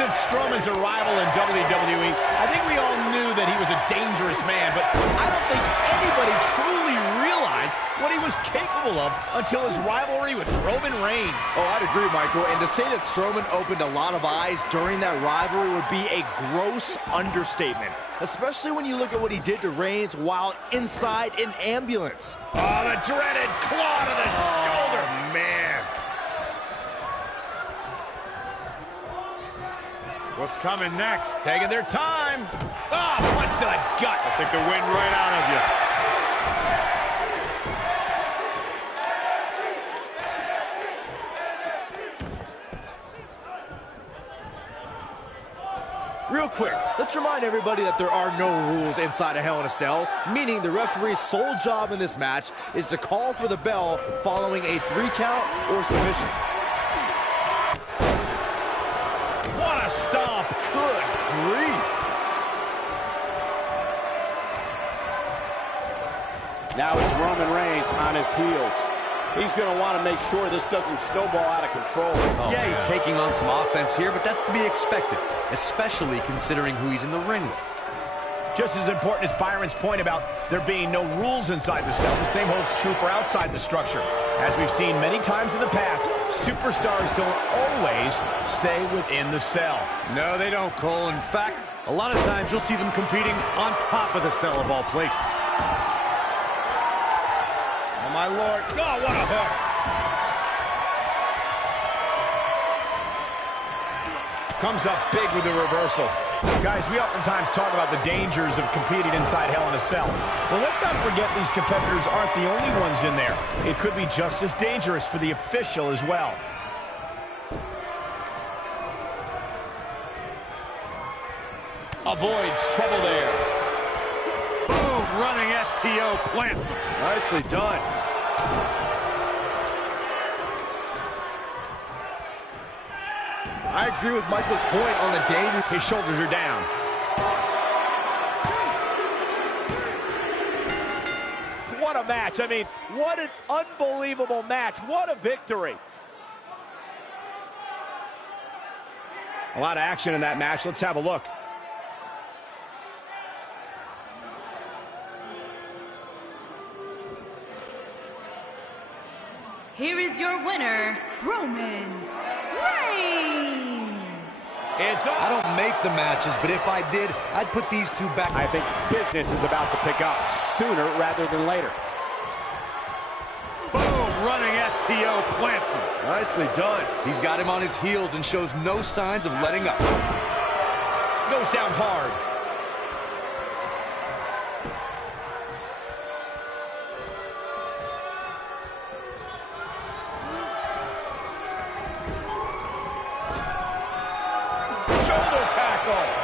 since Strowman's arrival in WWE, I think we all knew that he was a dangerous man, but I don't think anybody truly realized what he was capable of until his rivalry with Roman Reigns. Oh, I'd agree, Michael. And to say that Strowman opened a lot of eyes during that rivalry would be a gross understatement, especially when you look at what he did to Reigns while inside an ambulance. Oh, the dreaded claw to the shoulder. Man. What's coming next? Taking their time. Oh, punch to the gut. I think the wind right out of you. Real quick, let's remind everybody that there are no rules inside a Hell in a Cell, meaning the referee's sole job in this match is to call for the bell following a 3 count or submission. What a stomp. Good grief. Now it's Roman Reigns on his heels. He's going to want to make sure this doesn't snowball out of control. Yeah, he's taking on some offense here, but that's to be expected, especially considering who he's in the ring with. Just as important as Byron's point about there being no rules inside the cell, the same holds true for outside the structure. As we've seen many times in the past, superstars don't always stay within the cell. No, they don't, Cole. In fact, a lot of times you'll see them competing on top of the cell of all places. Oh, my Lord. Oh, what a hook. Comes up big with the reversal. Guys, we oftentimes talk about the dangers of competing inside Hell in a Cell. Well, let's not forget these competitors aren't the only ones in there. It could be just as dangerous for the official as well. Avoids trouble there. Boom, running STO plants him. Nicely done. I agree with Michael's point on the danger. His shoulders are down. What a match. I mean, what an unbelievable match. What a victory. A lot of action in that match. Let's have a look. Here is your winner, Roman Reigns. It's I don't make the matches, but if I did, I'd put these two back. I think business is about to pick up sooner rather than later. Boom, running STO plants him. Nicely done. He's got him on his heels and shows no signs of letting up. goes down hard.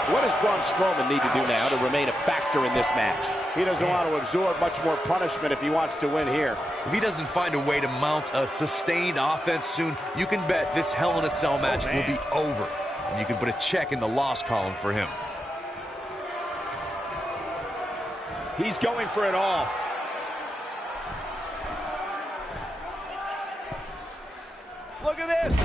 What does Braun Strowman need to do now to remain a factor in this match? He doesn't want to absorb much more punishment if he wants to win here. If he doesn't find a way to mount a sustained offense soon, you can bet this Hell in a Cell match will be over. And you can put a check in the loss column for him. He's going for it all. Look at this.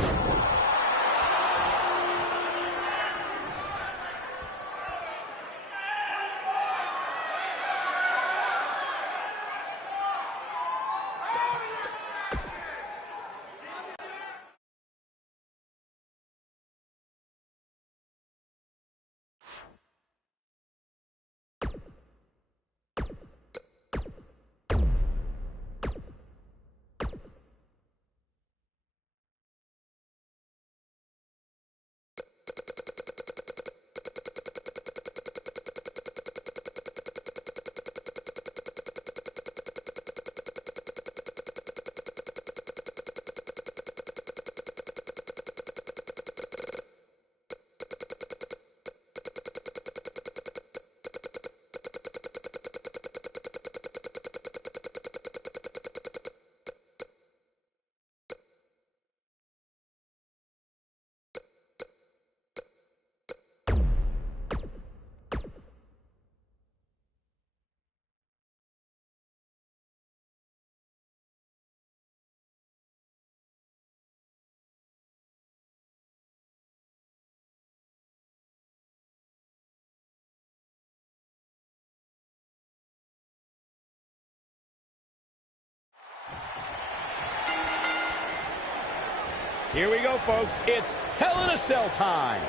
Here we go, folks. It's Hell in a Cell time.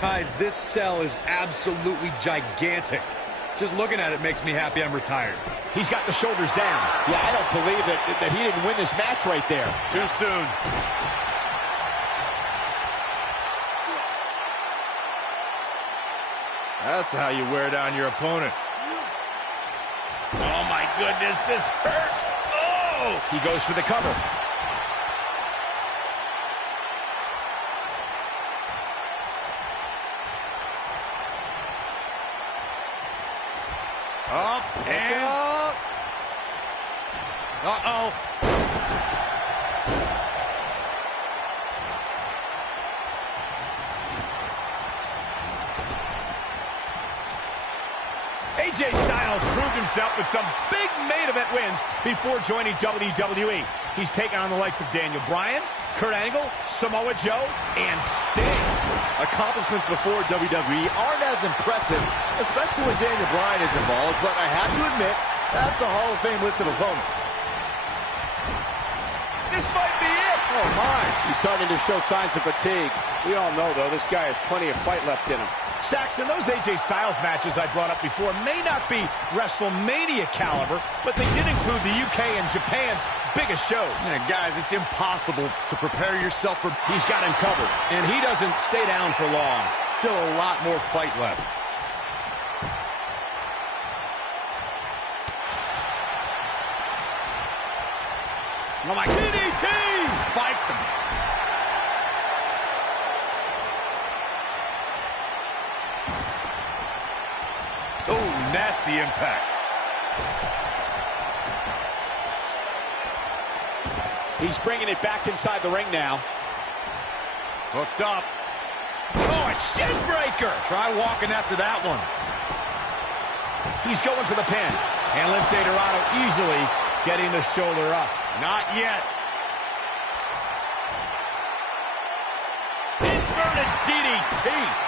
Guys, this cell is absolutely gigantic. Just looking at it makes me happy I'm retired. He's got the shoulders down. Yeah, I don't believe that he didn't win this match right there. Too soon. That's how you wear down your opponent. Oh, my goodness, this hurts. Oh! He goes for the cover. Up and up. Uh-oh. AJ Styles proved himself with some big main event wins before joining WWE. He's taken on the likes of Daniel Bryan, Kurt Angle, Samoa Joe, and Sting. Accomplishments before WWE aren't as impressive, especially when Daniel Bryan is involved, but I have to admit, that's a Hall of Fame list of opponents. This might be it. Oh, my. He's starting to show signs of fatigue. We all know, though, this guy has plenty of fight left in him. Saxton, those AJ Styles matches I brought up before may not be WrestleMania caliber, but they did include the UK and Japan's biggest shows. Man, guys, it's impossible to prepare yourself for... He's got him covered, and he doesn't stay down for long. Still a lot more fight left. Oh, my DDT! Spiked him. Oh, nasty impact. He's bringing it back inside the ring now. Hooked up. Oh, a shin breaker! Try walking after that one. He's going for the pin. And Lince Dorado easily getting the shoulder up. Not yet. Inverted DDT.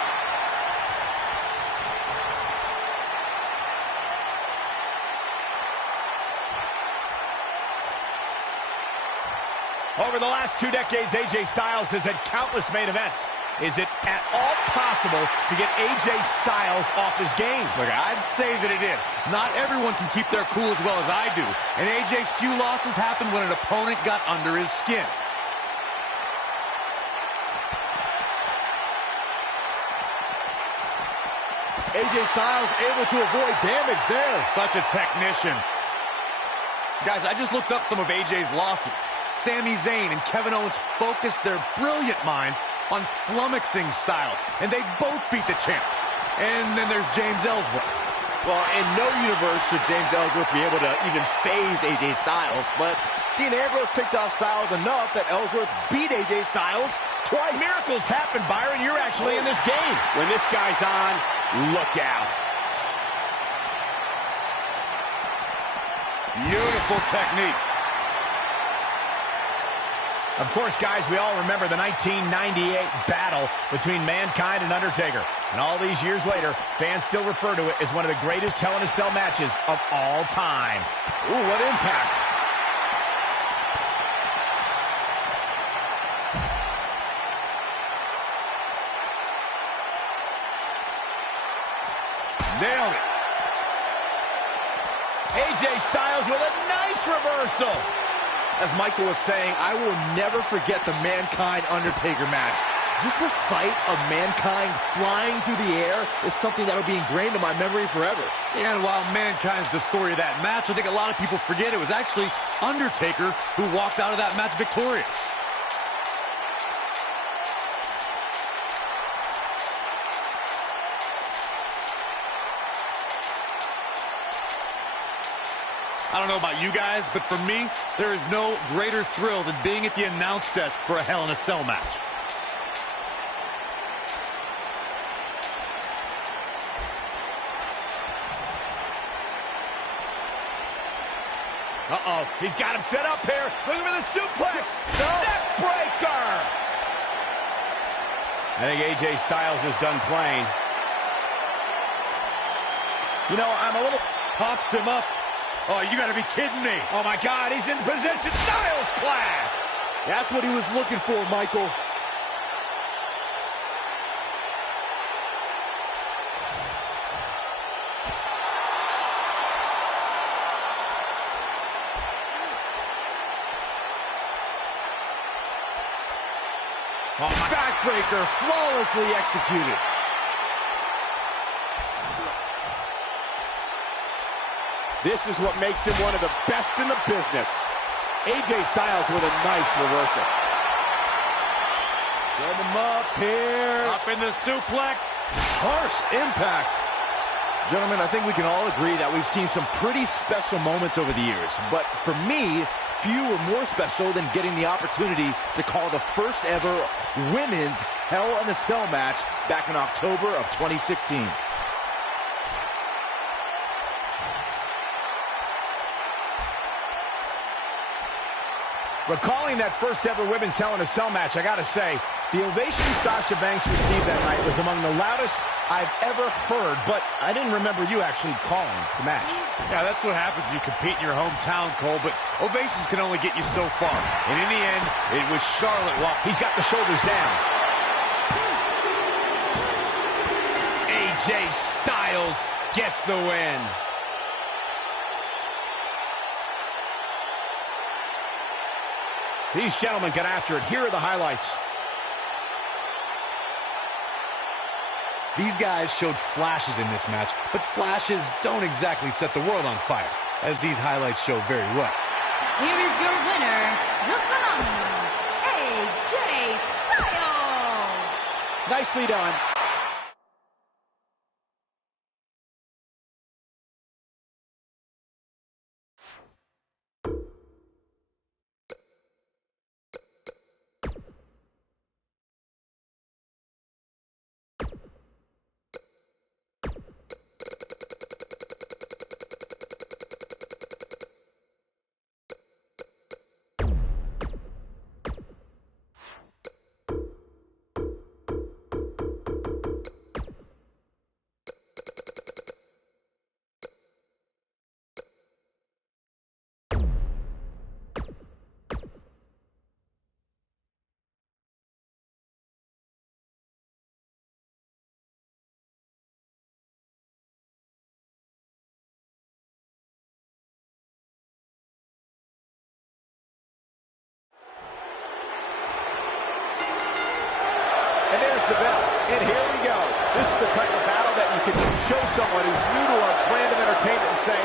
Over the last 2 decades, AJ Styles has had countless main events. Is it at all possible to get AJ Styles off his game? Look, I'd say that it is. Not everyone can keep their cool as well as I do. And AJ's few losses happened when an opponent got under his skin. AJ Styles able to avoid damage there. Such a technician. Guys, I just looked up some of AJ's losses. Sami Zayn and Kevin Owens focused their brilliant minds on flummoxing Styles, and they both beat the champ. And then there's James Ellsworth. Well, in no universe should James Ellsworth be able to even phase AJ Styles, but Dean Ambrose ticked off Styles enough that Ellsworth beat AJ Styles twice. Miracles happen, Byron. You're actually in this game. When this guy's on, look out. Beautiful technique. Of course, guys, we all remember the 1998 battle between Mankind and Undertaker. And all these years later, fans still refer to it as one of the greatest Hell in a Cell matches of all time. Ooh, what impact. Nailed it. AJ Styles with a nice reversal. As Michael was saying, I will never forget the Mankind-Undertaker match. Just the sight of Mankind flying through the air is something that will be ingrained in my memory forever. And while Mankind's the story of that match, I think a lot of people forget it was actually Undertaker who walked out of that match victorious. I don't know about you guys, but for me, there is no greater thrill than being at the announce desk for a Hell in a Cell match. Uh-oh, he's got him set up here. Looking for the suplex. Neck breaker. I think AJ Styles is done playing. You know, I'm a little... Pops him up. Oh, you gotta be kidding me. Oh, my God, he's in position. Styles clash. That's what he was looking for, Michael. Oh, backbreaker flawlessly executed. This is what makes him one of the best in the business. AJ Styles with a nice reversal. Get him up here. Up in the suplex. Harsh impact. Gentlemen, I think we can all agree that we've seen some pretty special moments over the years. But for me, few were more special than getting the opportunity to call the first ever women's Hell in a Cell match back in October of 2016. Recalling that first ever women's Hell in a Cell match, I gotta say, the ovation Sasha Banks received that night was among the loudest I've ever heard, but I didn't remember you actually calling the match. Yeah, that's what happens when you compete in your hometown, Cole, but ovations can only get you so far. And in the end, it was Charlotte Walker. He's got the shoulders down. AJ Styles gets the win. These gentlemen get after it. Here are the highlights. These guys showed flashes in this match, but flashes don't exactly set the world on fire, as these highlights show very well. Here is your winner, the phenomenal AJ Styles. Nicely done. And there's the bell. And here we go. This is the type of battle that you can show someone who's new to our brand of entertainment and say,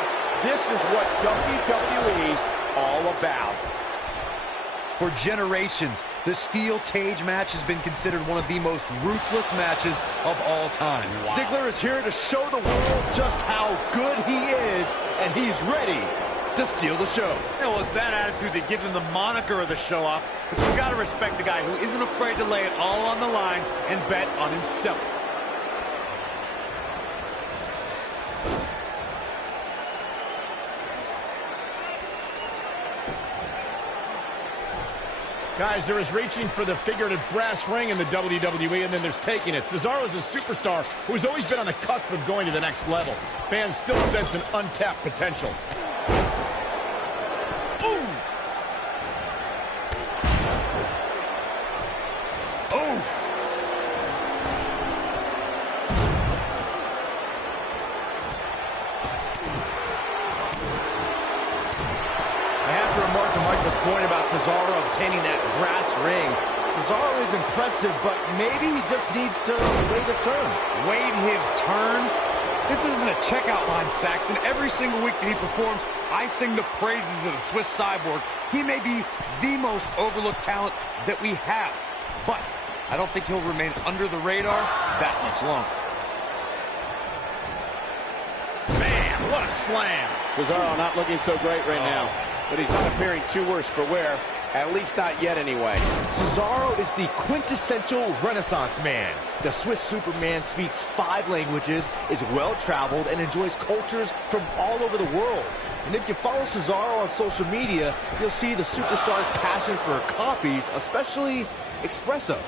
this is what WWE's all about. For generations, the steel cage match has been considered one of the most ruthless matches of all time. Wow. Ziggler is here to show the world just how good he is, and he's ready to steal the show. Well, it's that attitude that gives him the moniker of the show-off, but you gotta respect the guy who isn't afraid to lay it all on the line and bet on himself. Guys, there is reaching for the figurative brass ring in the WWE, and then there's taking it. Cesaro's a superstar who's always been on the cusp of going to the next level. Fans still sense an untapped potential. Point about Cesaro obtaining that brass ring. Cesaro is impressive, but maybe he just needs to wait his turn. Wait his turn? This isn't a checkout line, Saxton. Every single week that he performs, I sing the praises of the Swiss Cyborg. He may be the most overlooked talent that we have, but I don't think he'll remain under the radar that much longer. Man, what a slam. Cesaro not looking so great right now. But he's not appearing too worse for wear, at least not yet anyway. Cesaro is the quintessential Renaissance man. The Swiss Superman speaks 5 languages, is well-traveled, and enjoys cultures from all over the world. And if you follow Cesaro on social media, you'll see the superstar's passion for coffees, especially espresso.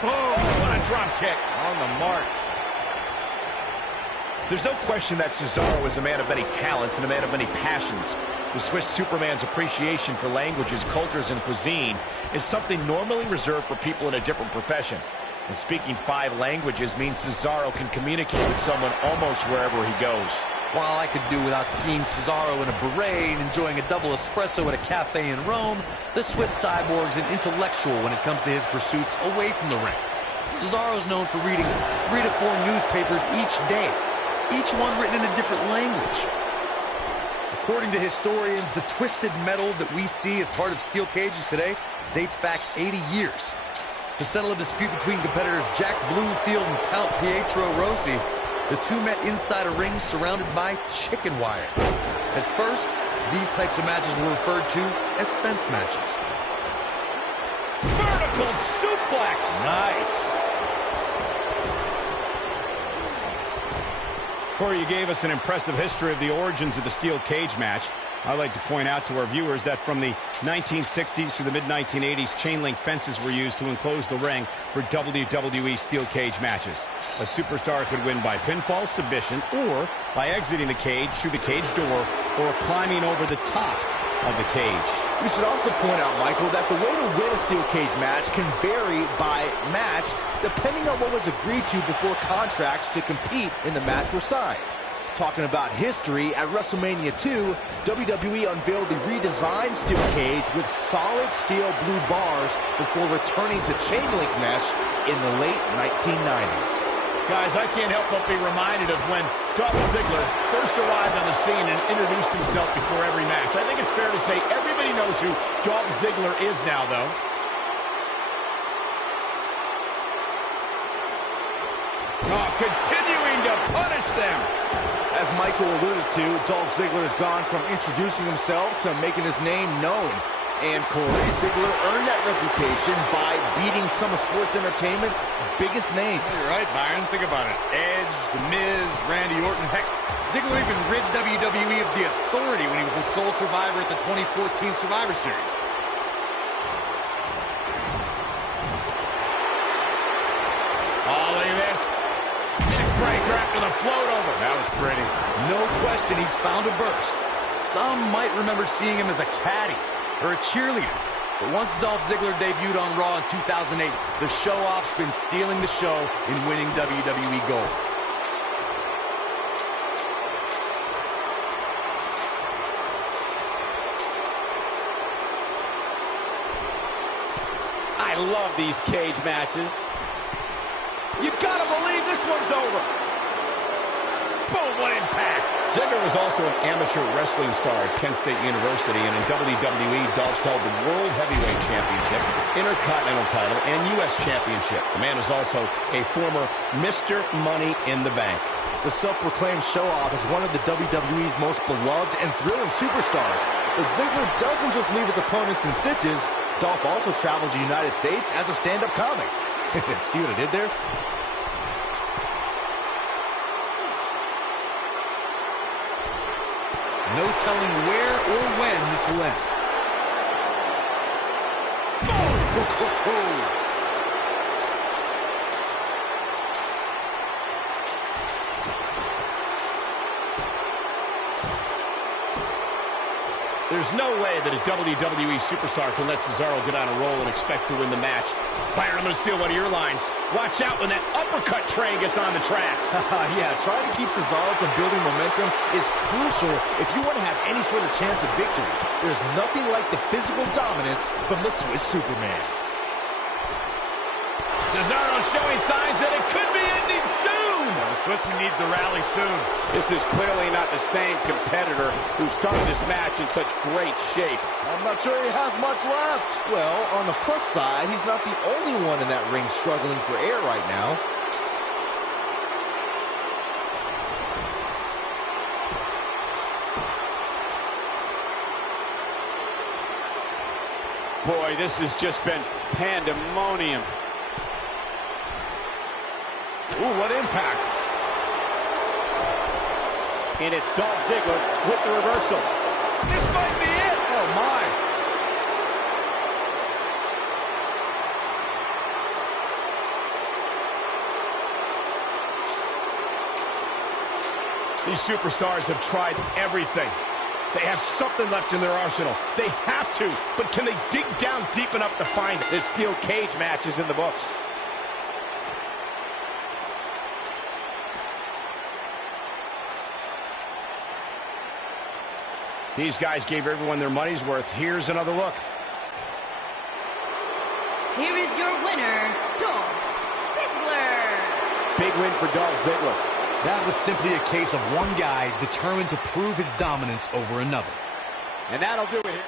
Oh, what a drop kick. On the mark. There's no question that Cesaro is a man of many talents and a man of many passions. The Swiss Superman's appreciation for languages, cultures, and cuisine is something normally reserved for people in a different profession. And speaking 5 languages means Cesaro can communicate with someone almost wherever he goes. While I could do without seeing Cesaro in a beret and enjoying a double espresso at a cafe in Rome, the Swiss cyborg's an intellectual when it comes to his pursuits away from the ring. Cesaro's known for reading 3 to 4 newspapers each day, each one written in a different language. According to historians, the twisted metal that we see as part of steel cages today dates back 80 years. To settle a dispute between competitors Jack Bloomfield and Count Pietro Rossi, the two met inside a ring surrounded by chicken wire. At first, these types of matches were referred to as fence matches. Vertical suplex! Nice! Corey, you gave us an impressive history of the origins of the steel cage match. I'd like to point out to our viewers that from the 1960s through the mid-1980s, chain link fences were used to enclose the ring for WWE steel cage matches. A superstar could win by pinfall, submission, or by exiting the cage through the cage door or climbing over the top of the cage. We should also point out, Michael, that the way to win a steel cage match can vary by match depending on what was agreed to before contracts to compete in the match were signed. Talking about history, at WrestleMania 2, WWE unveiled the redesigned steel cage with solid steel blue bars before returning to chain link mesh in the late 1990s. Guys, I can't help but be reminded of when Dolph Ziggler first arrived on the scene and introduced himself before every match. I think it's fair to say everybody knows who Dolph Ziggler is now, though. Oh, continuing to punish them. As Michael alluded to, Dolph Ziggler has gone from introducing himself to making his name known. And Corey, Ziggler earned that reputation by beating some of sports entertainment's biggest names. You're right, Byron. Think about it. Edge, The Miz, Randy Orton. Heck, Ziggler even rid WWE of the authority when he was the sole survivor at the 2014 Survivor Series. Oh, look at this. Breaker after the float over. That was pretty. No question he's found a burst. Some might remember seeing him as a caddy or a cheerleader. But once Dolph Ziggler debuted on Raw in 2008, the show-off's been stealing the show and winning WWE gold. I love these cage matches. You gotta believe this one's over. Boom, what impact. Ziggler was also an amateur wrestling star at Kent State University, and in WWE, Dolph held the World Heavyweight Championship, Intercontinental title, and U.S. Championship. The man is also a former Mr. Money in the Bank. The self-proclaimed show-off is one of the WWE's most beloved and thrilling superstars. But Ziggler doesn't just leave his opponents in stitches. Dolph also travels the United States as a stand-up comic. See what I did there? No telling where or when this will end. Oh! There's no way that a WWE superstar can let Cesaro get on a roll and expect to win the match. Byron, I'm going to steal one of your lines. Watch out when that uppercut train gets on the tracks. Yeah, trying to keep Cesaro from building momentum is crucial if you want to have any sort of chance of victory. There's nothing like the physical dominance from the Swiss Superman. Cesaro showing signs that it could be ending soon. The Swissman needs to rally soon. This is clearly not the same competitor who started this match in such great shape. I'm not sure he has much left. Well, on the plus side, he's not the only one in that ring struggling for air right now. Boy, this has just been pandemonium. Ooh, what impact. And it's Dolph Ziggler with the reversal. This might be it. Oh, my. These superstars have tried everything. They have something left in their arsenal. They have to, but can they dig down deep enough to find it? This steel cage match is in the books. These guys gave everyone their money's worth. Here's another look. Here is your winner, Dolph Ziggler. Big win for Dolph Ziggler. That was simply a case of one guy determined to prove his dominance over another. And that'll do it here.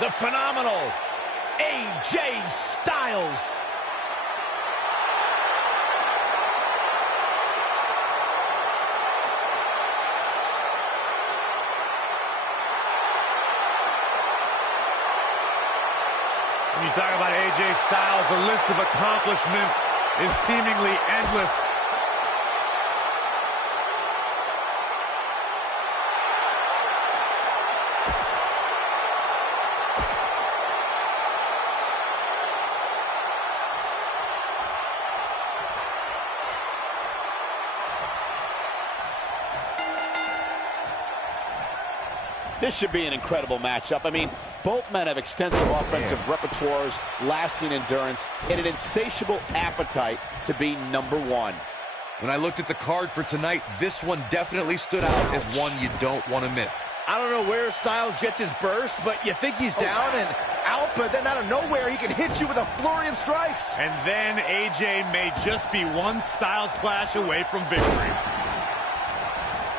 the phenomenal AJ Styles. When you talk about AJ Styles, the list of accomplishments is seemingly endless. This should be an incredible matchup. I mean, both men have extensive offensive repertoires, lasting endurance, and an insatiable appetite to be number one. When I looked at the card for tonight, this one definitely stood out as one you don't want to miss. I don't know where Styles gets his burst, but you think he's down and out, but then out of nowhere, he can hit you with a flurry of strikes. And then AJ may just be one Styles clash away from victory.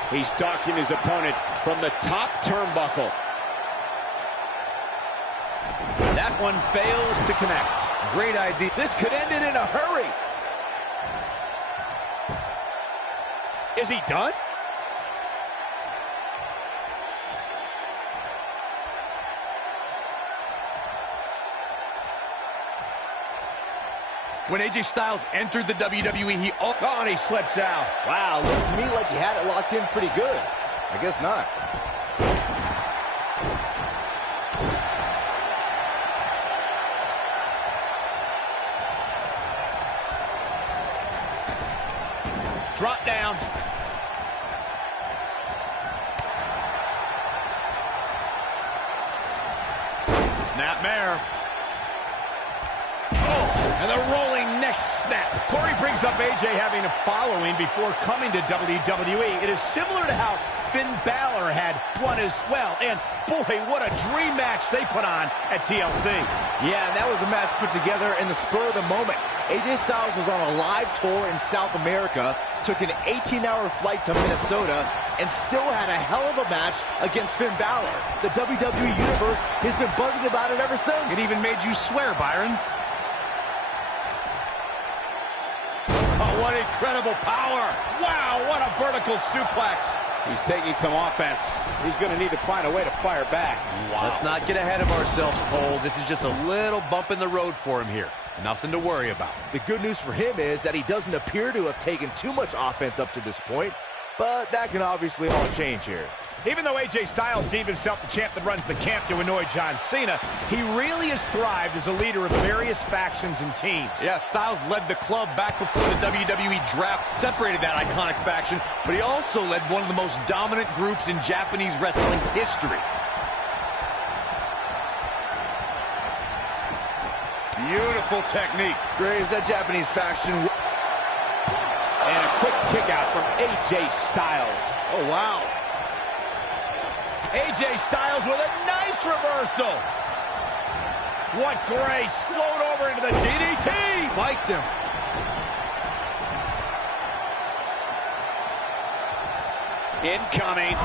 He's stalking his opponent from the top turnbuckle. That one fails to connect. Great idea. This could end it in a hurry. Is he done? When AJ Styles entered the WWE, he... Oh, and he slips out. Wow, looked to me like he had it locked in pretty good. I guess not. Drop down. Snapmare. And the rolling neck snap. Corey brings up AJ having a following before coming to WWE. It is similar to how Finn Balor had one as well. And boy, what a dream match they put on at TLC. Yeah, that was a match put together in the spur of the moment. AJ Styles was on a live tour in South America, took an 18-hour flight to Minnesota, and still had a hell of a match against Finn Balor. The WWE Universe has been buzzing about it ever since. It even made you swear, Byron. Oh, what incredible power. Wow, what a vertical suplex. He's taking some offense. He's going to need to find a way to fire back. Wow. Let's not get ahead of ourselves, Cole. This is just a little bump in the road for him here. Nothing to worry about. The good news for him is that he doesn't appear to have taken too much offense up to this point, but that can obviously all change here. Even though AJ Styles deemed himself the champ that runs the camp to annoy John Cena, he really has thrived as a leader of various factions and teams. Yeah, Styles led the club back before the WWE draft separated that iconic faction, but he also led one of the most dominant groups in Japanese wrestling history. Beautiful technique. Graves, that Japanese faction. And a quick kick out from AJ Styles. Oh, wow. AJ Styles with a nice reversal. What grace. Float over into the DDT. Spiked him. Incoming.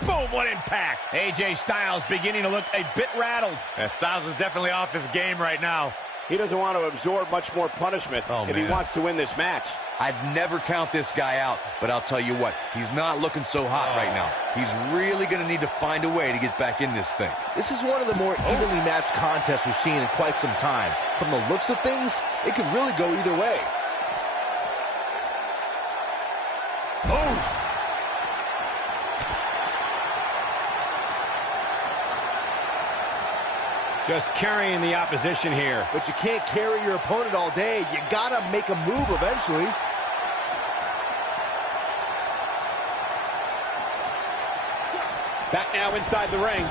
Boom, what impact. AJ Styles beginning to look a bit rattled. Yeah, Styles is definitely off his game right now. He doesn't want to absorb much more punishment if he wants to win this match. I'd never count this guy out, but I'll tell you what, he's not looking so hot right now. He's really going to need to find a way to get back in this thing. This is one of the more evenly matched contests we've seen in quite some time. From the looks of things, it could really go either way. Oof. Just carrying the opposition here. But you can't carry your opponent all day. You gotta make a move eventually. Back now inside the ring.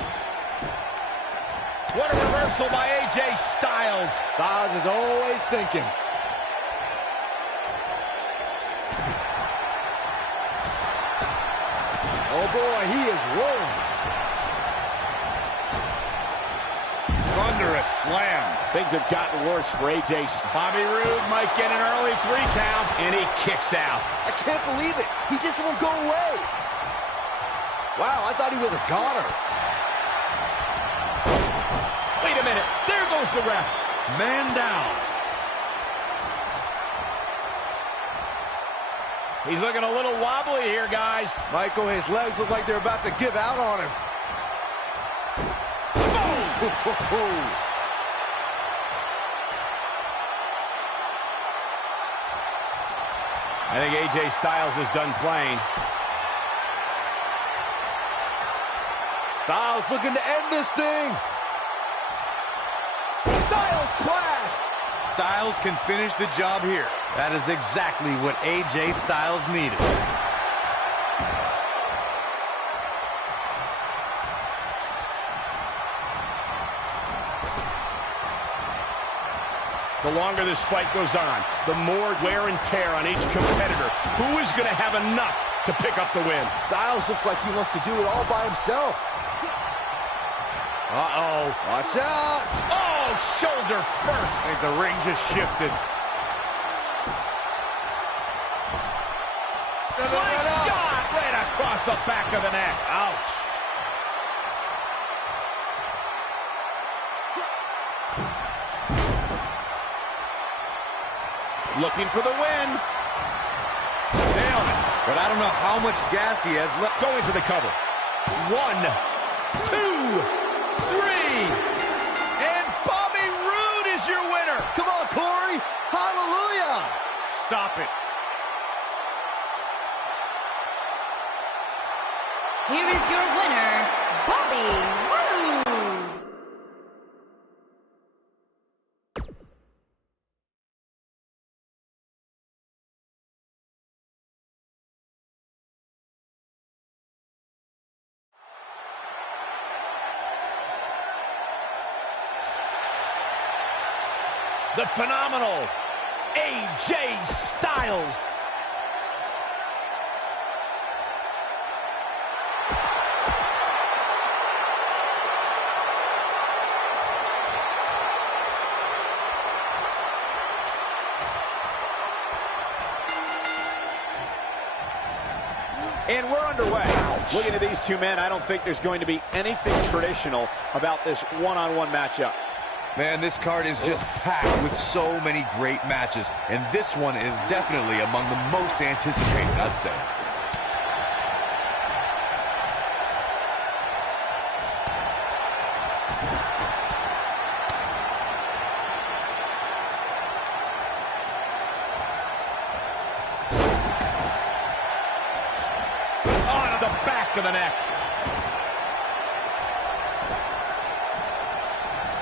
What a reversal by AJ Styles. Styles is always thinking. Oh boy, he is rolling. Thunderous slam. Things have gotten worse for AJ. Bobby Roode might get an early 3 count, and he kicks out. I can't believe it. He just won't go away. Wow, I thought he was a goner. Wait a minute. There goes the ref. Man down. He's looking a little wobbly here, guys. Michael, his legs look like they're about to give out on him. I think AJ Styles is done playing. Styles looking to end this thing. Styles clash. Styles can finish the job here. That is exactly what AJ Styles needed. The longer this fight goes on, the more wear and tear on each competitor. Who is going to have enough to pick up the win? Styles looks like he wants to do it all by himself. Uh-oh. Watch out. Oh, shoulder first. I think the ring just shifted. Slingshot right across the back of the neck. Ouch. Looking for the win. Nailed it. But I don't know how much gas he has left. Going to the cover. 1, 2, 3. And Bobby Roode is your winner. Come on, Corey. Hallelujah. Stop it. Here is your winner, Bobby Roode. The phenomenal AJ Styles. And we're underway. Looking at these two men, I don't think there's going to be anything traditional about this one-on-one matchup. Man, this card is just packed with so many great matches, and this one is definitely among the most anticipated, I'd say. On the back of the neck.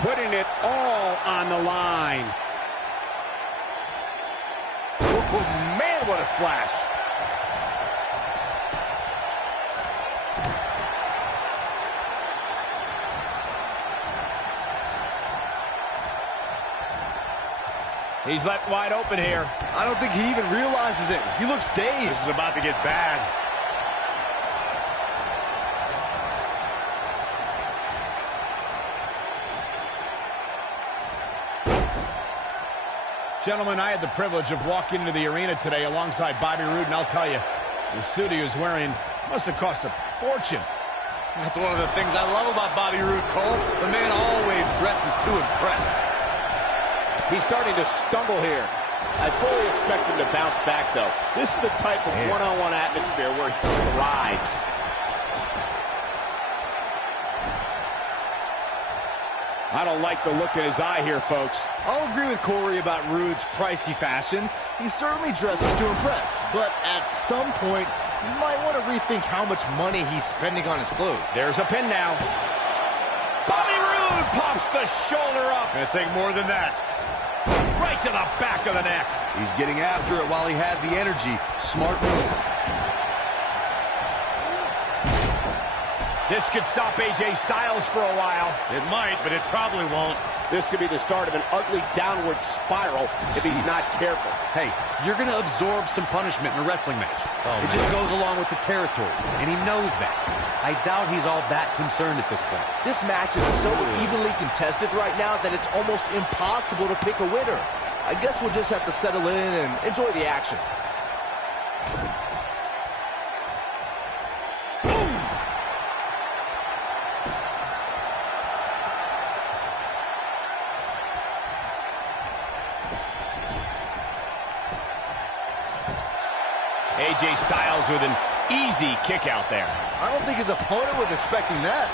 Putting it all on the line. Oh, man, what a splash. He's left wide open here. I don't think he even realizes it. He looks dazed. This is about to get bad. Gentlemen, I had the privilege of walking into the arena today alongside Bobby Roode, and I'll tell you, the suit he was wearing must have cost a fortune. That's one of the things I love about Bobby Roode, Cole. The man always dresses to impress. He's starting to stumble here. I fully expect him to bounce back, though. This is the type of one-on-one atmosphere where he thrives. I don't like the look in his eye here, folks. I'll agree with Corey about Roode's pricey fashion. He certainly dresses to impress, but at some point, you might want to rethink how much money he's spending on his clothes. There's a pin now. Bobby Roode pops the shoulder up. Gonna take more than that. Right to the back of the neck. He's getting after it while he has the energy. Smart move. This could stop AJ Styles for a while. It might, but it probably won't. This could be the start of an ugly downward spiral if he's not careful. Hey, you're going to absorb some punishment in a wrestling match. It just goes along with the territory, and he knows that. I doubt he's all that concerned at this point. This match is so evenly contested right now that it's almost impossible to pick a winner. I guess we'll just have to settle in and enjoy the action. AJ Styles with an easy kick out there. I don't think his opponent was expecting that.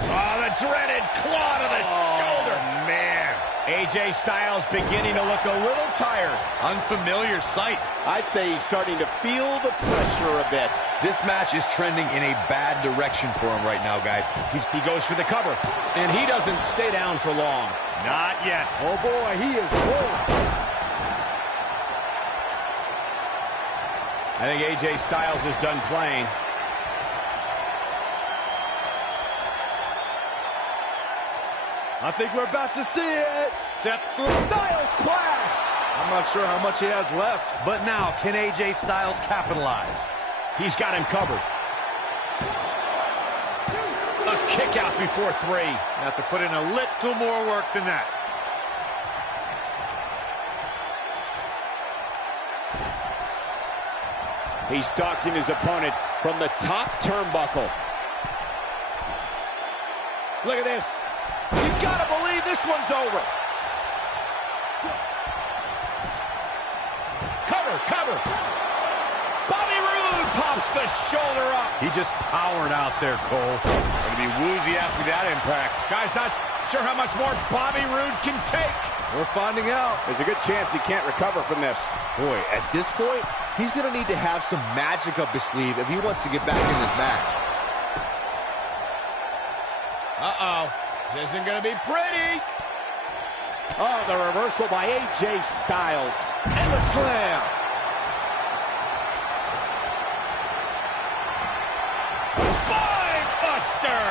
Oh, the dreaded claw to the shoulder. Man. AJ Styles beginning to look a little tired. Unfamiliar sight. I'd say he's starting to feel the pressure a bit. This match is trending in a bad direction for him right now, guys. He goes for the cover, and he doesn't stay down for long. Not yet. Oh boy, he is rolling. I think AJ Styles is done playing. I think we're about to see it. Styles clash. I'm not sure how much he has left. But now, can AJ Styles capitalize? He's got him covered. A kick out before 3. Have to put in a little more work than that. He's stalking his opponent from the top turnbuckle. Look at this. You gotta believe this one's over. Cover. Bobby Roode pops the shoulder up. He just powered out there, Cole. Gonna be woozy after that impact. Guy's not sure how much more Bobby Roode can take. We're finding out. There's a good chance he can't recover from this. Boy, at this point, he's going to need to have some magic up his sleeve if he wants to get back in this match. Uh-oh. This isn't going to be pretty. Oh, the reversal by AJ Styles. And the slam. Spine buster.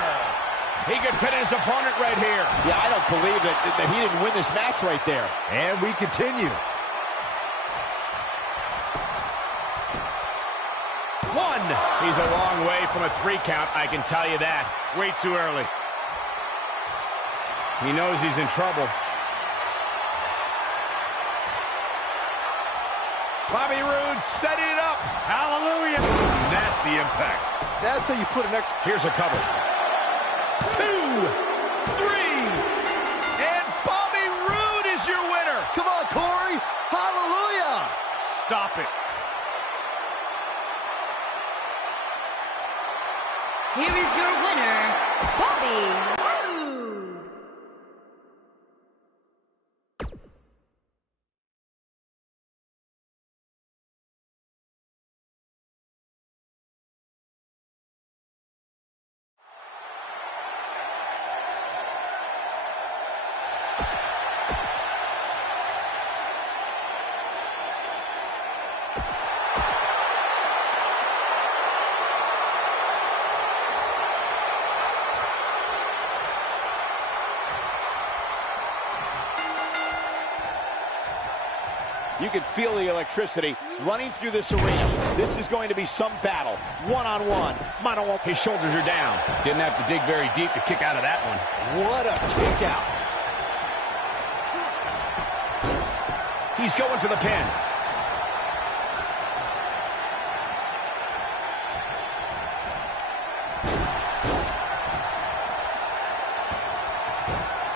He could pin his opponent right here. Yeah, I don't believe that he didn't win this match right there. And we continue. 1. He's a long way from a 3 count, I can tell you that. Way too early. He knows he's in trouble. Bobby Roode setting it up. Hallelujah. Nasty impact. That's how you put an extra. Here's a cover. 2, 3, and Bobby Roode is your winner. Come on, Corey. Hallelujah. Stop it. Here is your winner, Bobby Roode. You can feel the electricity running through this arena. This is going to be some battle. One-on-one. Mono. His shoulders are down. Didn't have to dig very deep to kick out of that one. What a kick out. He's going for the pin.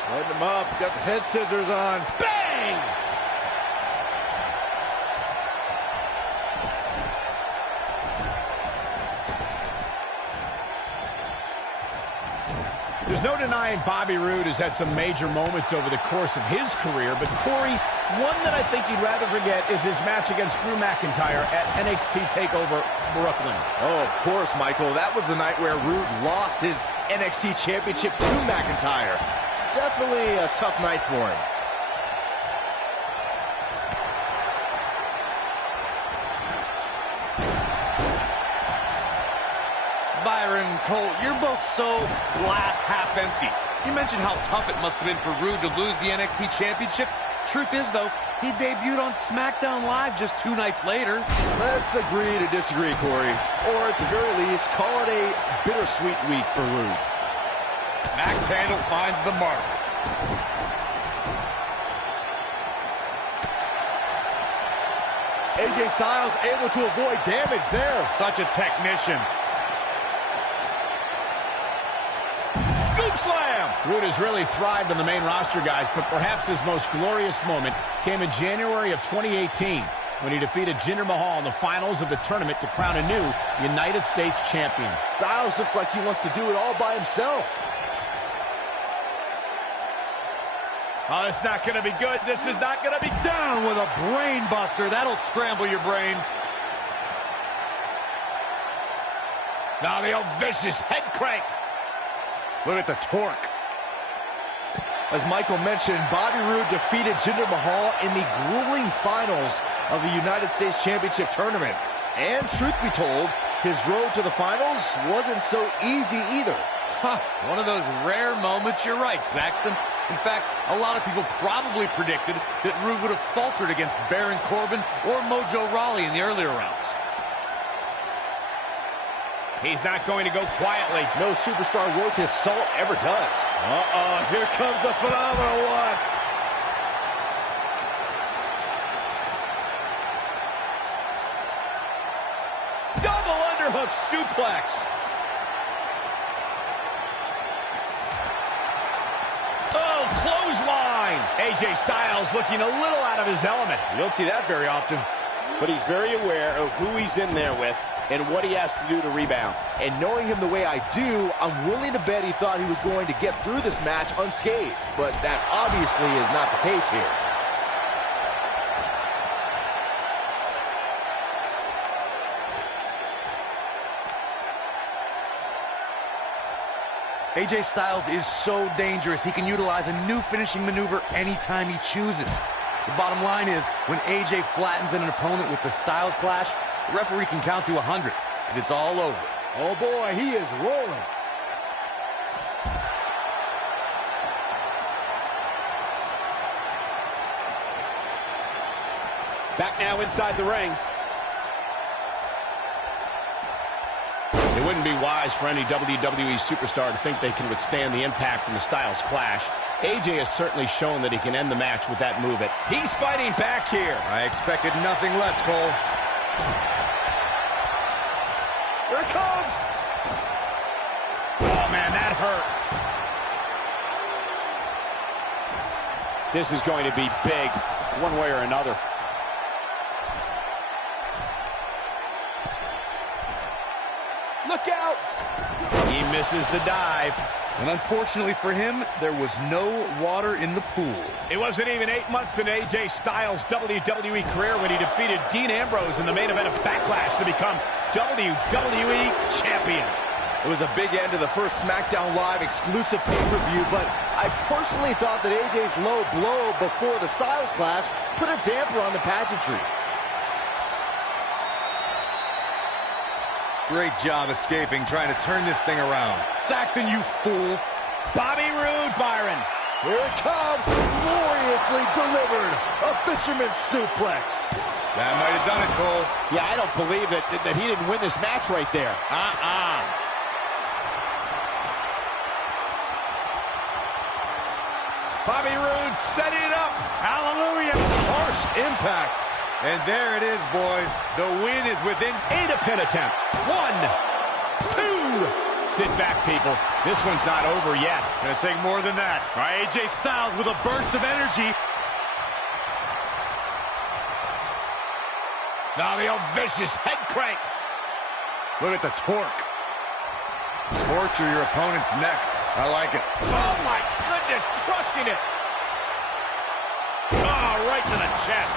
Setting him up. Got the head scissors on. Bang! There's no denying Bobby Roode has had some major moments over the course of his career, but Corey, one that I think you'd rather forget is his match against Drew McIntyre at NXT TakeOver Brooklyn. Oh, of course, Michael. That was the night where Roode lost his NXT Championship to McIntyre. Definitely a tough night for him. Byron, Cole, you're both so glass half empty. You mentioned how tough it must have been for Rude to lose the NXT Championship. Truth is, though, he debuted on SmackDown Live just 2 nights later. Let's agree to disagree, Corey. Or at the very least, call it a bittersweet week for Rude. Axe handle finds the mark. AJ Styles able to avoid damage there. Such a technician. Scoop slam! Rude has really thrived on the main roster, guys, but perhaps his most glorious moment came in January of 2018 when he defeated Jinder Mahal in the finals of the tournament to crown a new United States champion. Styles looks like he wants to do it all by himself. Oh, it's not going to be good. This is not going to be Down with a brain buster. That'll scramble your brain. Now the old vicious head crank. Look at the torque. As Michael mentioned, Bobby Roode defeated Jinder Mahal in the grueling finals of the United States Championship Tournament. And truth be told, his road to the finals wasn't so easy either. One of those rare moments, you're right, Saxton. In fact, a lot of people probably predicted that Rude would have faltered against Baron Corbin or Mojo Rawley in the earlier rounds. He's not going to go quietly. No superstar worth his salt ever does. Here comes the phenomenal one. Double underhook suplex. Oh, clothesline. AJ Styles looking a little out of his element. You don't see that very often, but he's very aware of who he's in there with and what he has to do to rebound. And knowing him the way I do, I'm willing to bet he thought he was going to get through this match unscathed. But that obviously is not the case here. AJ Styles is so dangerous, he can utilize a new finishing maneuver anytime he chooses. The bottom line is, when AJ flattens an opponent with the Styles Clash, the referee can count to 100, because it's all over. Oh boy, he is rolling. Back now inside the ring. It wouldn't be wise for any WWE superstar to think they can withstand the impact from the Styles Clash. AJ has certainly shown that he can end the match with that move. He's fighting back here. I expected nothing less, Cole. Here it comes. Oh, man, that hurt. This is going to be big, one way or another. Look out! He misses the dive. And unfortunately for him, there was no water in the pool. It wasn't even 8 months into AJ Styles' WWE career when he defeated Dean Ambrose in the main event of Backlash to become WWE Champion. It was a big end to the first SmackDown Live exclusive pay-per-view, but I personally thought that AJ's low blow before the Styles Clash put a damper on the pageantry. Great job escaping, trying to turn this thing around. Saxton, you fool. Bobby Roode, Byron. Here it comes, gloriously delivered. A fisherman's suplex. That might have done it, Cole. Yeah, I don't believe that he didn't win this match right there. Bobby Roode setting it up. Hallelujah. Harsh impact. And there it is, boys. The win is within 8 a pin attempt. 1, 2. Sit back, people. This one's not over yet. Gonna take more than that. All right, AJ Styles with a burst of energy. Now the old vicious head crank. Look at the torque. Torture your opponent's neck. I like it. Oh, my goodness, crushing it. Oh, right to the chest.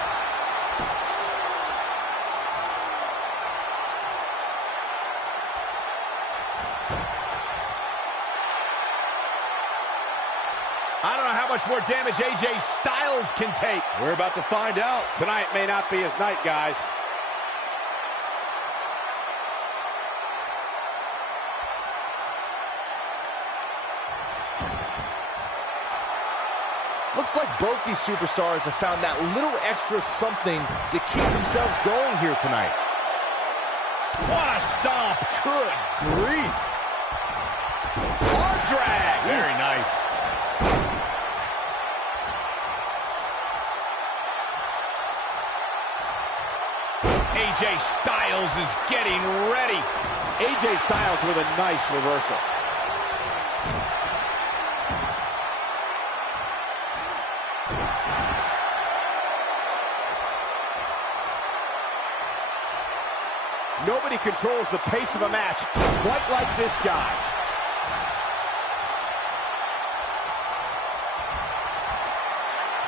I don't know how much more damage AJ Styles can take. We're about to find out. Tonight may not be his night, guys. Looks like both these superstars have found that little extra something to keep themselves going here tonight. What a stomp. Good grief. Arm drag. Very nice. AJ Styles is getting ready. AJ Styles with a nice reversal. Nobody controls the pace of a match quite like this guy.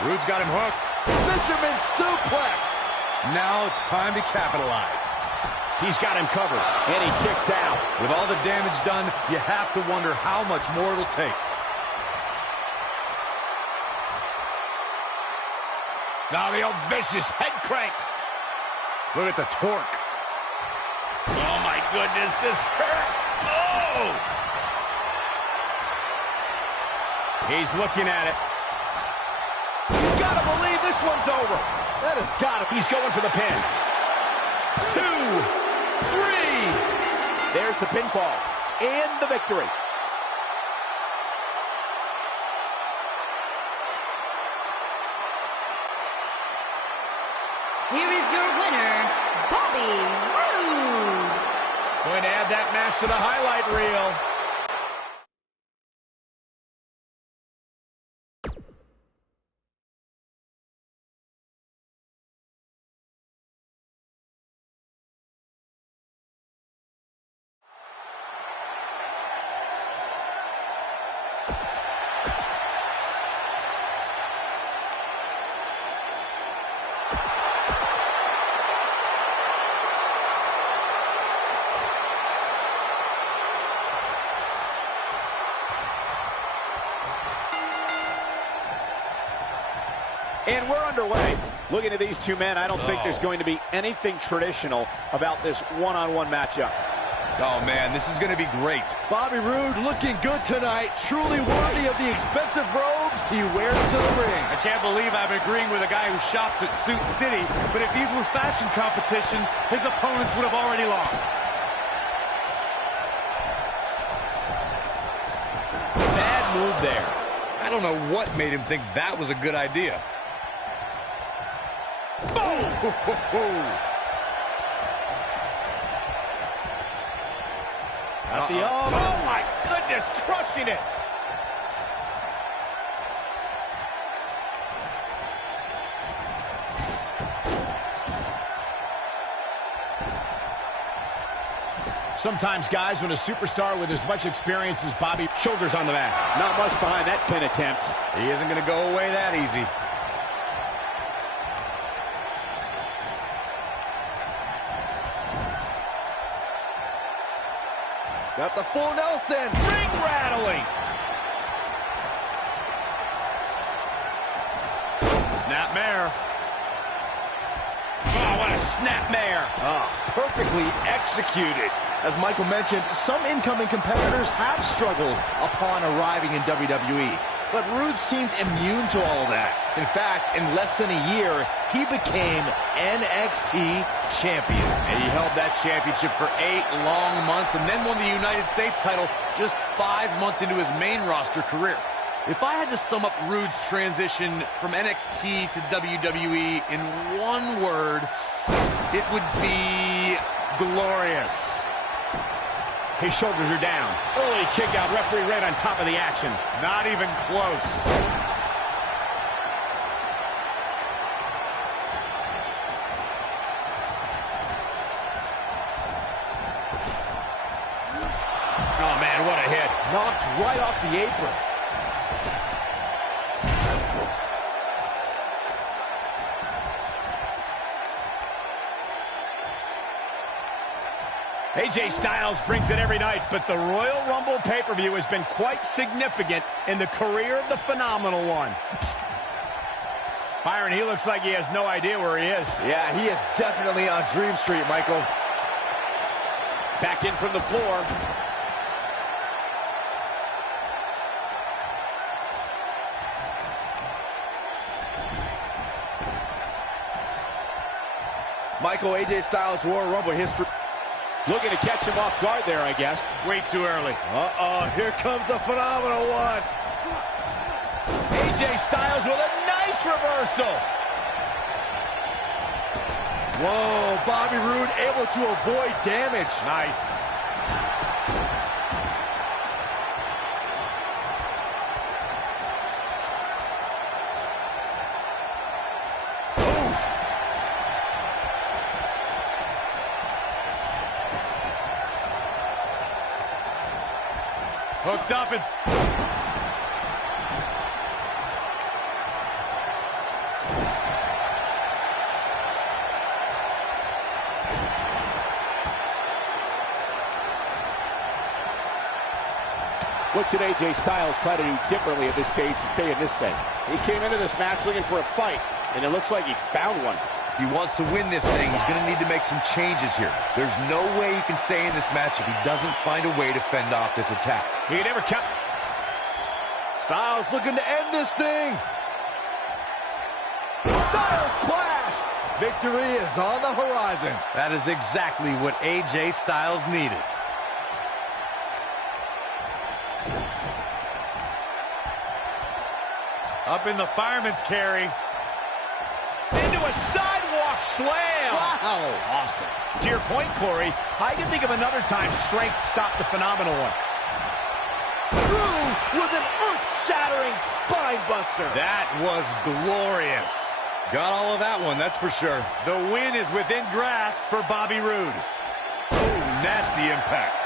Rude's got him hooked. Fisherman suplex. Now it's time to capitalize. He's got him covered. And he kicks out. With all the damage done, you have to wonder how much more it'll take. Now the old vicious head crank. Look at the torque. Oh my goodness, this hurts. Oh! He's looking at it. You gotta believe this one's over. That has got him. He's going for the pin. 2, 3. There's the pinfall and the victory. Here is your winner, Bobby Roode. Going to add that match to the highlight reel. And we're underway. Looking at these two men, I don't think there's going to be anything traditional about this one-on-one matchup. Oh, man, this is going to be great. Bobby Roode looking good tonight. Truly worthy of the expensive robes he wears to the ring. I can't believe I'm agreeing with a guy who shops at Suit City, but if these were fashion competitions, his opponents would have already lost. Bad move there. I don't know what made him think that was a good idea. Boom! At the arm. Oh my goodness, crushing it. Sometimes, guys, when a superstar with as much experience as Bobby, shoulders on the mat. Not much behind that pin attempt. He isn't going to go away that easy. Got the full Nelson. Ring rattling. Snapmare. Oh, what a snapmare. Ah, perfectly executed. As Michael mentioned, some incoming competitors have struggled upon arriving in WWE. But Roode seemed immune to all that. In fact, in less than a year, he became NXT champion. And he held that championship for 8 long months and then won the United States title just 5 months into his main roster career. If I had to sum up Roode's transition from NXT to WWE in one word, it would be glorious. His shoulders are down. Early kick out. Referee right on top of the action. Not even close. Oh, man, what a hit. Knocked right off the apron. AJ Styles brings it every night, but the Royal Rumble pay-per-view has been quite significant in the career of the Phenomenal One. Byron, he looks like he has no idea where he is. Yeah, he is definitely on Dream Street, Michael. Back in from the floor. Michael, AJ Styles Royal Rumble history. Looking to catch him off guard there, I guess. Way too early. Uh-oh, here comes the phenomenal one. AJ Styles with a nice reversal. Whoa, Bobby Roode able to avoid damage. Nice. Hooked up and... What should AJ Styles try to do differently at this stage to stay in this thing? He came into this match looking for a fight, and it looks like he found one. If he wants to win this thing, he's going to need to make some changes here. There's no way he can stay in this match if he doesn't find a way to fend off this attack. He never count. Styles looking to end this thing. Styles clash! Victory is on the horizon. That is exactly what AJ Styles needed. Up in the fireman's carry. Into a sidewalk slam. Wow. Awesome. To your point, Corey, I can think of another time strength stopped the phenomenal one. Roode with an earth-shattering spine buster. That was glorious. Got all of that one, that's for sure. The win is within grasp for Bobby Roode. Oh, nasty impact.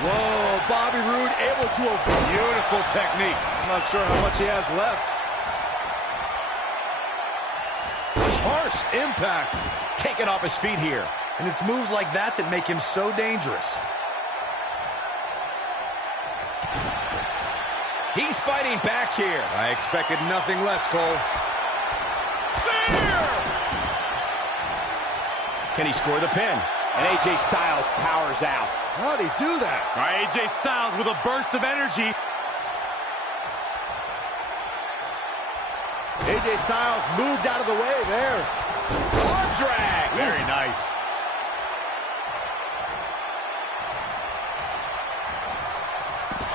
Whoa, Bobby Roode able to avoid. Beautiful technique. I'm not sure how much he has left. Harsh impact. Taken off his feet here. And it's moves like that that make him so dangerous. He's fighting back here. I expected nothing less, Cole. Spear! Can he score the pin? And AJ Styles powers out. How'd he do that? All right, AJ Styles with a burst of energy. AJ Styles moved out of the way there. Arm drag. Very nice.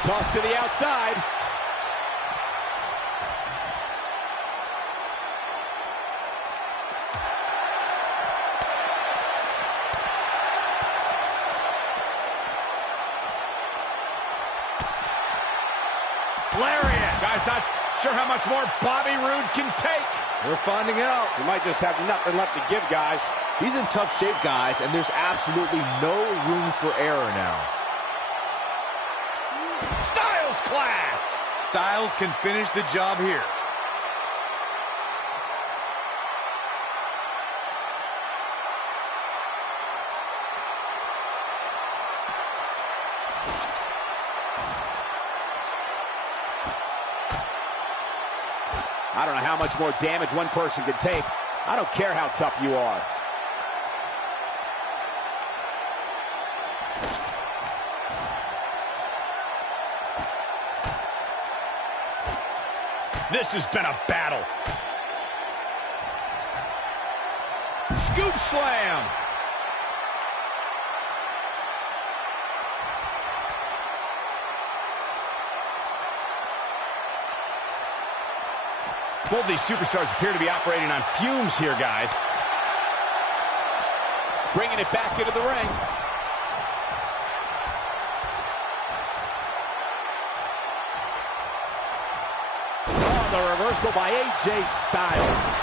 Toss to the outside. Lariat. Guys, not sure how much more Bobby Roode can take. We're finding out. He might just have nothing left to give, guys. He's in tough shape, guys, and there's absolutely no room for error now. Styles clash. Styles can finish the job here. I don't know how much more damage one person can take. I don't care how tough you are. This has been a battle. Scoop slam. Both these superstars appear to be operating on fumes here, guys. Bringing it back into the ring. Oh, the reversal by AJ Styles.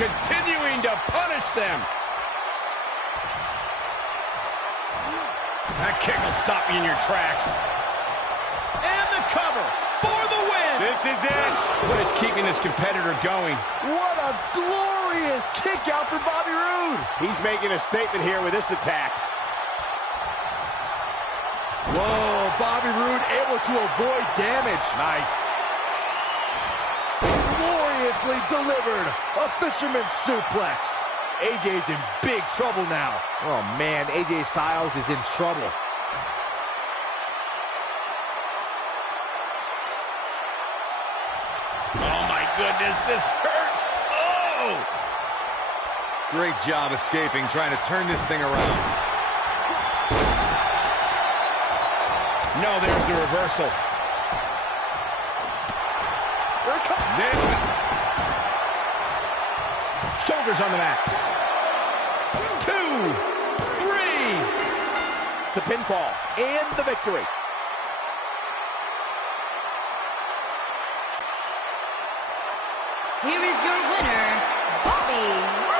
Continuing to punish them. That kick will stop you in your tracks. And the cover for the win. This is it. What is keeping this competitor going? What a glorious kick out for Bobby Roode. He's making a statement here with this attack. Whoa, Bobby Roode able to avoid damage. Nice. Glorious nicely delivered. A fisherman's suplex. AJ's in big trouble now. Oh man, AJ Styles is in trouble. Oh my goodness, this hurts. Oh! Great job escaping, trying to turn this thing around. No, there's the reversal. Here it comes. Shoulders on the mat. 2, 3. The pinfall and the victory. Here is your winner, Bobby Roode.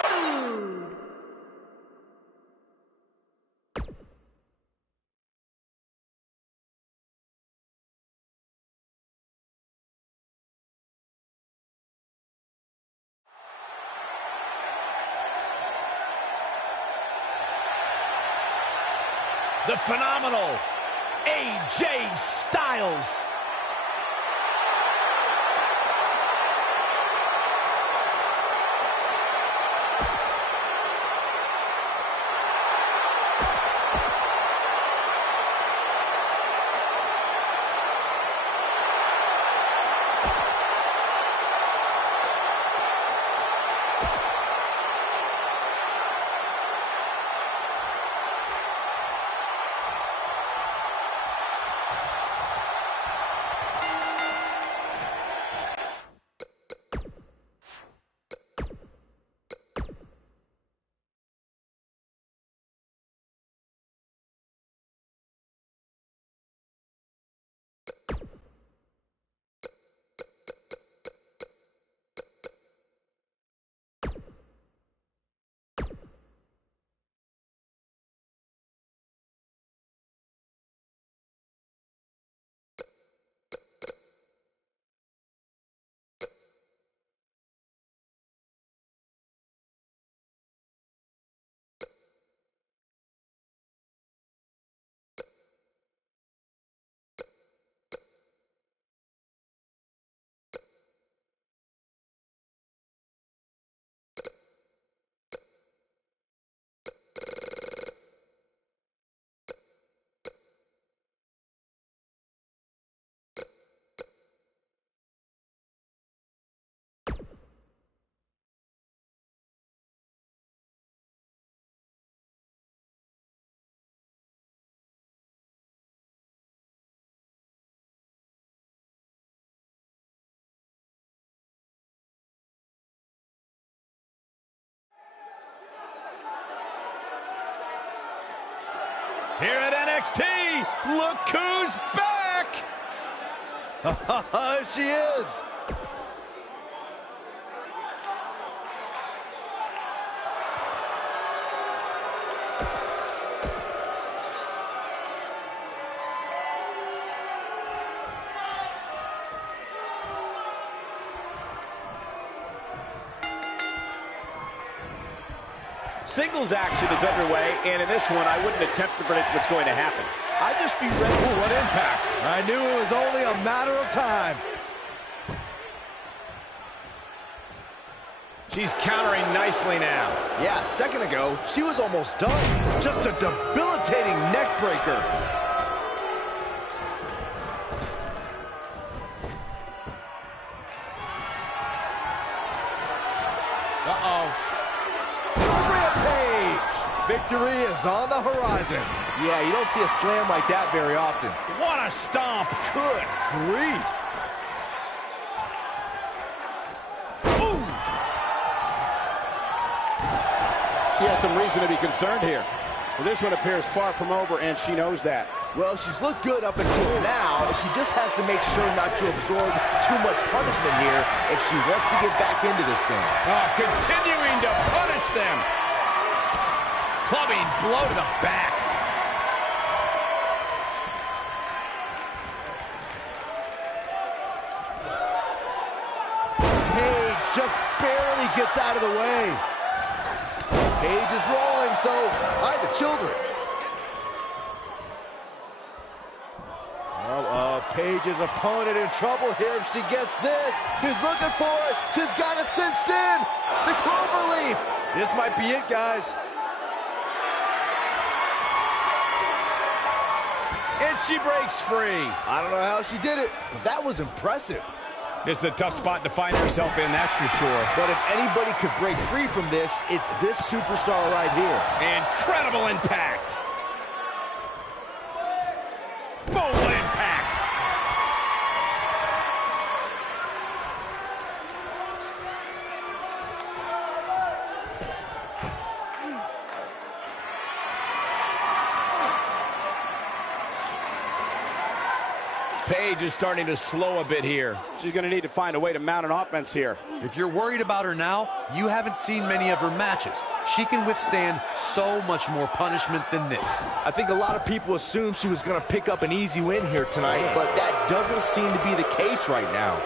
The phenomenal AJ Styles. Here at NXT, look who's back! She is. Singles action is underway, and in this one, I wouldn't attempt to predict what's going to happen. I'd just be ready. Ooh, what impact. I knew it was only a matter of time. She's countering nicely now. Yeah, a second ago, she was almost done. Just a debilitating neck breaker. Uh-oh. Rampage! Victory is on the horizon. Yeah, you don't see a slam like that very often. What a stomp. Good grief. Ooh. She has some reason to be concerned here. Well, this one appears far from over, and she knows that. Well, she's looked good up until now. She just has to make sure not to absorb too much punishment here if she wants to get back into this thing. Oh, continuing to punish them. Clubbing blow to the back. Paige just barely gets out of the way. Paige is rolling, so hide the children. Paige Paige's opponent in trouble here if she gets this. She's looking for it. She's got it cinched in. The cloverleaf. This might be it, guys. And she breaks free. I don't know how she did it, but that was impressive. This is a tough spot to find herself in, that's for sure. But if anybody could break free from this, it's this superstar right here. Incredible impact. Full impact. Paige is starting to slow a bit here. She's going to need to find a way to mount an offense here. If you're worried about her now, you haven't seen many of her matches. She can withstand so much more punishment than this. I think a lot of people assumed she was going to pick up an easy win here tonight, but that doesn't seem to be the case right now.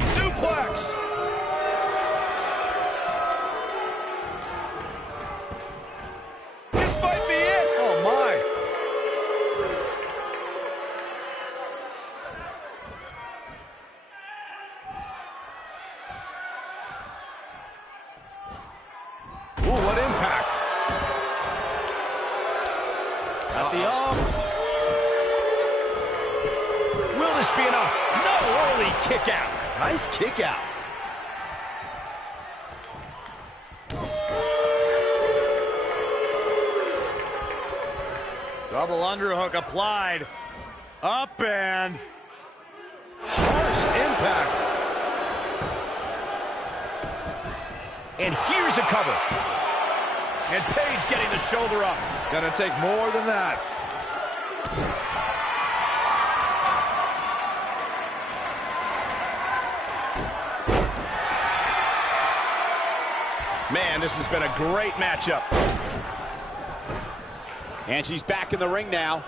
Suplex. This might be it. Oh, my. Ooh, what impact. At the arm. Will this be enough? No, early kick out. Nice kick out. Double underhook applied. Up and Harsh impact. And here's a cover. And Paige getting the shoulder up. it's gonna take more than that. Man, this has been a great matchup. And she's back in the ring now.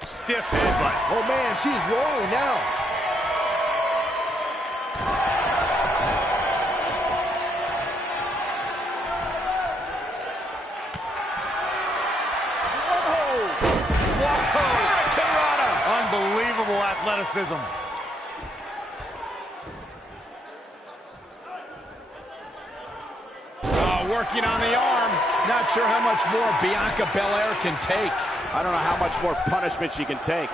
Stiff headbutt. Oh, man, she's rolling now. Unbelievable athleticism. Working on the arm. Not sure how much more Bianca Belair can take. I don't know how much more punishment she can take.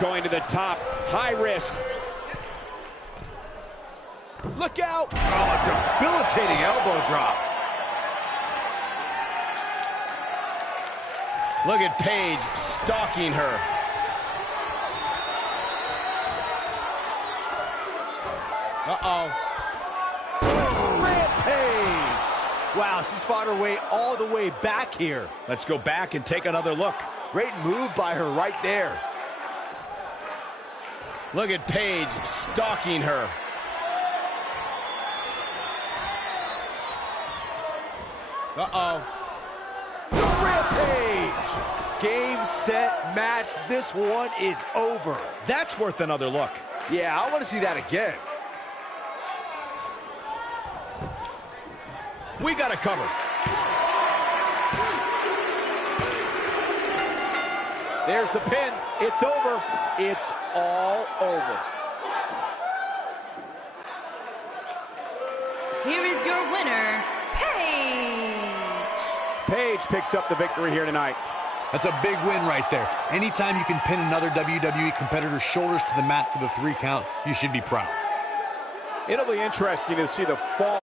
Going to the top, high risk. Look out! Oh, a debilitating elbow drop. Look at Paige stalking her. Rampage! Wow, she's fought her way all the way back here. Let's go back and take another look. Great move by her right there. Look at Paige stalking her. Rampage! Game, set, match. This one is over. That's worth another look. Yeah, I want to see that again. We got a cover. There's the pin. It's over. It's all over. Here is your winner, Paige. Paige picks up the victory here tonight. That's a big win right there. Anytime you can pin another WWE competitor's shoulders to the mat for the 3 count, you should be proud. It'll be interesting to see the fall.